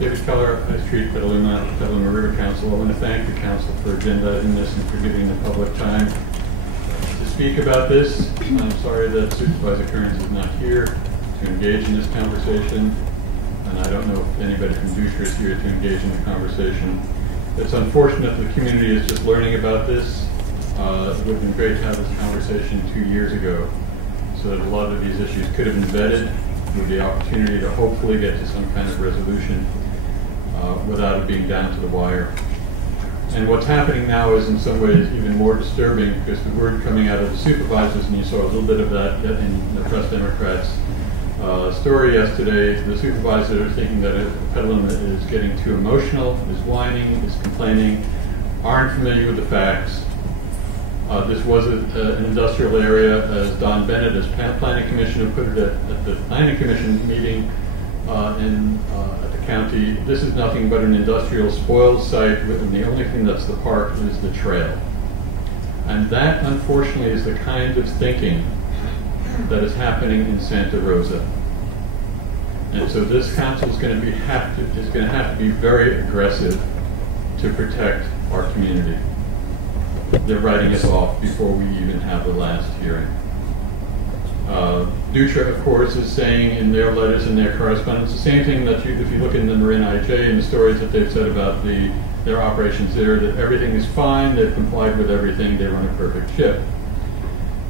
David Keller, High Street, Petaluma, Petaluma River Council. I want to thank the Council for agendaing this and for giving the public time to speak about this. I'm sorry that Supervisor Kearns is not here to engage in this conversation, and I don't know if anybody from DUTRA is here to engage in the conversation. It's unfortunate the community is just learning about this. It would have been great to have this conversation 2 years ago, so that a lot of these issues could have been vetted with the opportunity to hopefully get to some kind of resolution without it being down to the wire. And what's happening now is in some ways even more disturbing, because the word coming out of the supervisors, and you saw a little bit of that in the Press Democrats story yesterday, the supervisors are thinking that Petaluma is getting too emotional, is whining, is complaining, aren't familiar with the facts. This was an industrial area, as Don Bennett, as Planning Commissioner, put it at the Planning Commission meeting at the county. This is nothing but an industrial spoiled site, and the only thing that's the park is the trail. And that, unfortunately, is the kind of thinking that is happening in Santa Rosa. And so this council is going to have to be very aggressive to protect our community. They're writing us off before we even have the last hearing. DUTRA, of course, is saying in their letters and their correspondence the same thing that if you look in the Marin IJ and the stories that they've said about their operations there, that everything is fine, they've complied with everything, they run a perfect ship.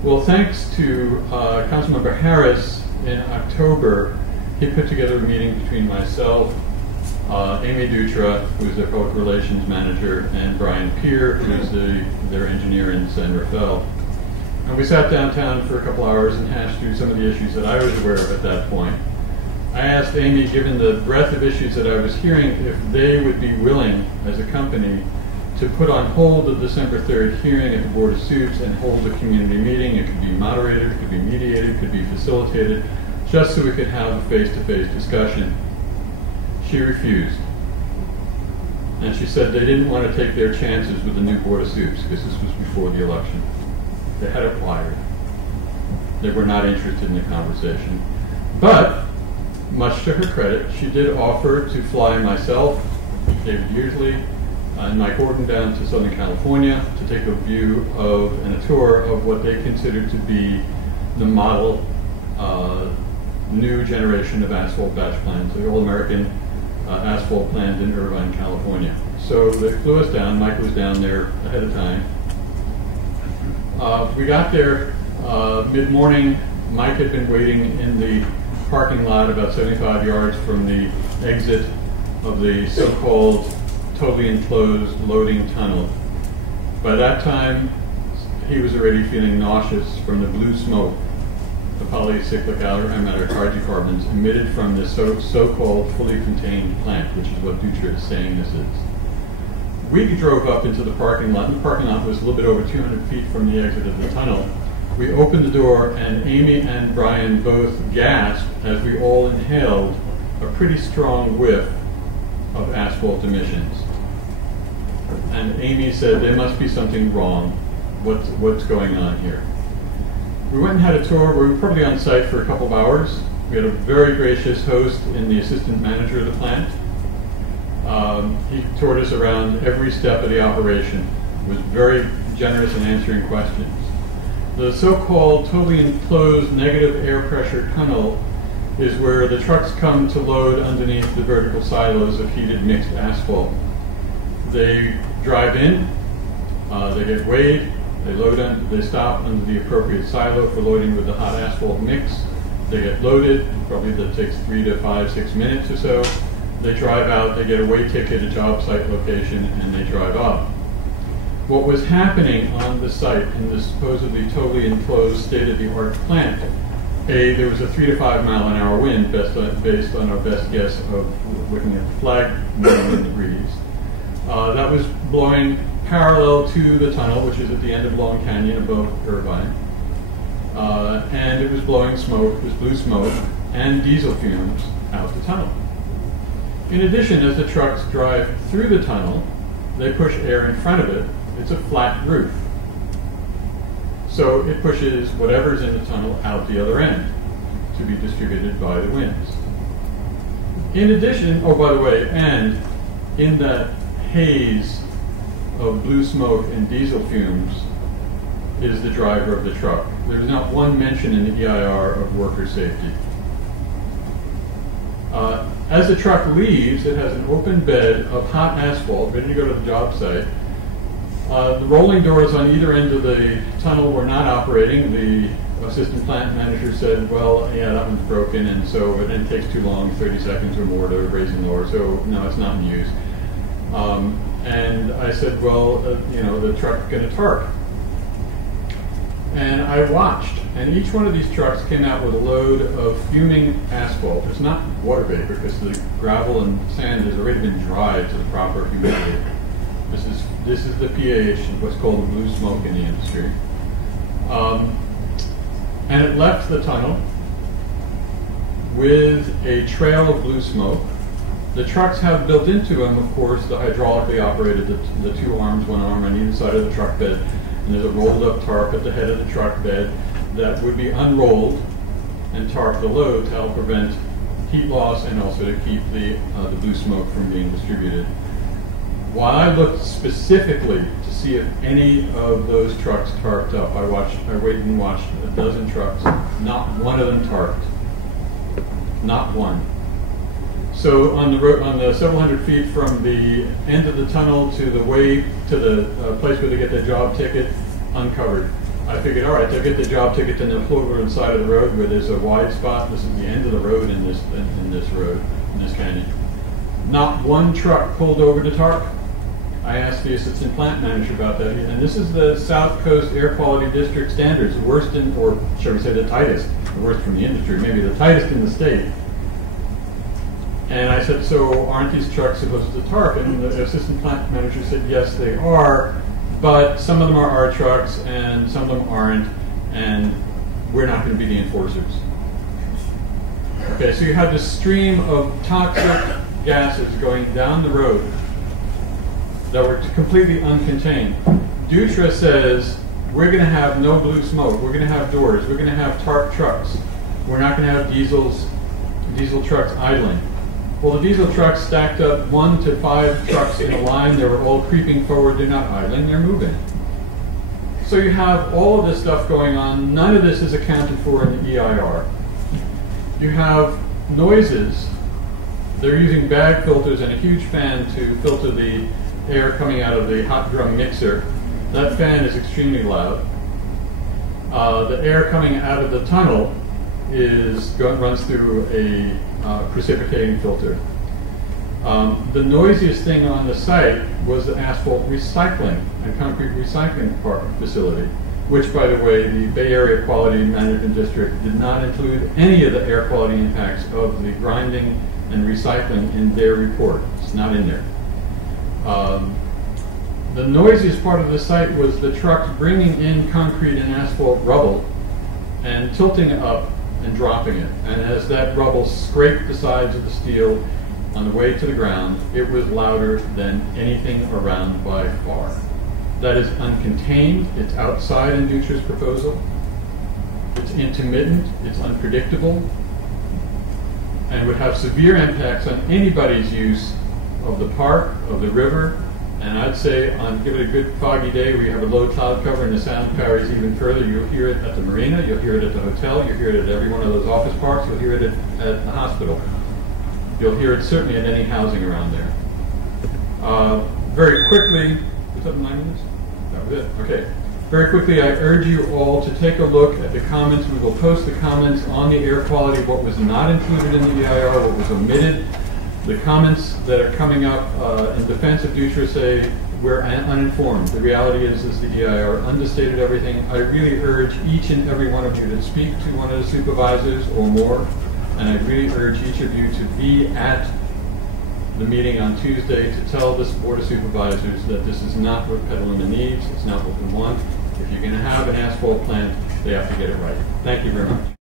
Well, thanks to Councilmember Harris, in October, he put together a meeting between myself, Amy DUTRA, who's their public relations manager, and Brian Peer, who's their engineer in San Rafael. And we sat downtown for a couple hours and hashed through some of the issues that I was aware of at that point. I asked Amy, given the breadth of issues that I was hearing, if they would be willing, as a company, to put on hold the December 3rd hearing at the Board of Suits and hold a community meeting. It could be moderated, it could be mediated, it could be facilitated, just so we could have a face-to-face discussion. She refused. And she said they didn't want to take their chances with the new Board of Suits, because this was before the election. They had it wired. They were not interested in the conversation. But, much to her credit, she did offer to fly myself, David Usley, and Mike Gordon down to Southern California to take a view of and a tour of what they consider to be the model new generation of asphalt batch plants, the all-American asphalt plant in Irvine, California. So they flew us down. Mike was down there ahead of time. We got there mid-morning. Mike had been waiting in the parking lot about 75 yards from the exit of the so-called totally enclosed loading tunnel. By that time, he was already feeling nauseous from the blue smoke, the polycyclic aromatic hydrocarbons emitted from this so-called fully contained plant, which is what DUTRA is saying this is. We drove up into the parking lot, and the parking lot was a little bit over 200 feet from the exit of the tunnel. We opened the door, and Amy and Brian both gasped as we all inhaled a pretty strong whiff of asphalt emissions. And Amy said, there must be something wrong. What's going on here? We went and had a tour. We were probably on site for a couple of hours. We had a very gracious host in the assistant manager of the plant. He toured us around every step of the operation, was very generous in answering questions. The so-called totally enclosed negative air pressure tunnel is where the trucks come to load underneath the vertical silos of heated mixed asphalt. They drive in, they get weighed, they stop under the appropriate silo for loading with the hot asphalt mix. They get loaded, probably that takes 3 to 5, 6 minutes or so. They drive out, they get a weigh ticket, a job site location, and they drive off. What was happening on the site in this supposedly totally enclosed state-of-the-art plant, there was a 3 to 5 mile an hour wind based on our best guess of looking at the flag moving in the breeze. That was blowing parallel to the tunnel, which is at the end of Long Canyon above Irvine. And it was blowing smoke, it was blue smoke, and diesel fumes out the tunnel. In addition, as the trucks drive through the tunnel, they push air in front of it. It's a flat roof. So it pushes whatever's in the tunnel out the other end to be distributed by the winds. In addition, oh, by the way, and in that haze of blue smoke and diesel fumes is the driver of the truck. There's not one mention in the EIR of worker safety. As the truck leaves, it has an open bed of hot asphalt ready to go to the job site. The rolling doors on either end of the tunnel were not operating. The assistant plant manager said, well, yeah, that one's broken, and so it takes too long, 30 seconds or more to raise and lower, so no, it's not in use. And I said, well, you know, the truck's going to tarp. And I watched, and each one of these trucks came out with a load of fuming asphalt. It's not water vapor because the gravel and sand has already been dried to the proper humidity. This is the pH, what's called the blue smoke in the industry. And it left the tunnel with a trail of blue smoke. The trucks have built into them, of course, the hydraulically operated, the two arms, one arm on either side of the truck bed. And there's a rolled up tarp at the head of the truck bed that would be unrolled and tarp the load to help prevent heat loss and also to keep the blue smoke from being distributed. While I looked specifically to see if any of those trucks tarped up, I waited and watched a dozen trucks. Not one of them tarped. Not one. So on the road, on the several hundred feet from the end of the tunnel to the way to the place where they get their job ticket, uncovered. I figured, all right, they'll get the job ticket, then they'll pull over to the side of the road where there's a wide spot. This is the end of the road in this canyon. Not one truck pulled over to tarp. I asked the assistant plant manager about that, and this is the South Coast Air Quality District standards, the worst in, or shall we say the tightest, the worst from the industry, maybe the tightest in the state. And I said, so aren't these trucks supposed to tarp? And the assistant plant manager said, yes, they are, but some of them are our trucks and some of them aren't, and we're not going to be the enforcers. Okay, so you have this stream of toxic gases going down the road that were completely uncontained. DUTRA says, we're going to have no blue smoke, we're going to have doors, we're going to have tarp trucks, we're not going to have diesel trucks idling. Well, the diesel trucks stacked up 1 to 5 trucks in a line. They were all creeping forward. They're not idling. They're moving. So you have all of this stuff going on. None of this is accounted for in the EIR. You have noises. They're using bag filters and a huge fan to filter the air coming out of the hot drum mixer. That fan is extremely loud. The air coming out of the tunnel runs through a precipitating filter. The noisiest thing on the site was the asphalt recycling and concrete recycling park facility, which, by the way, the Bay Area Quality Management District did not include any of the air quality impacts of the grinding and recycling in their report. It's not in there. The noisiest part of the site was the trucks bringing in concrete and asphalt rubble and tilting it up and dropping it. And as that rubble scraped the sides of the steel on the way to the ground, it was louder than anything around by far. That is uncontained. It's outside in DUTRA's proposal. It's intermittent. It's unpredictable. And would have severe impacts on anybody's use of the park, of the river, and I'd say give it a good foggy day where you have a low cloud cover and the sound carries even further. You'll hear it at the marina, you'll hear it at the hotel, you'll hear it at every one of those office parks, you'll hear it at the hospital. You'll hear it certainly at any housing around there. Very quickly, was that 9 minutes? That was it, okay. Very quickly, I urge you all to take a look at the comments. We will post the comments on the air quality, what was not included in the EIR, what was omitted. The comments that are coming up in defense of DUTRA say we're uninformed. The reality is the EIR understated everything. I really urge each and every one of you to speak to one of the supervisors or more, and I really urge each of you to be at the meeting on Tuesday to tell this Board of Supervisors that this is not what Petaluma needs, it's not what we want. If you're going to have an asphalt plant, they have to get it right. Thank you very much.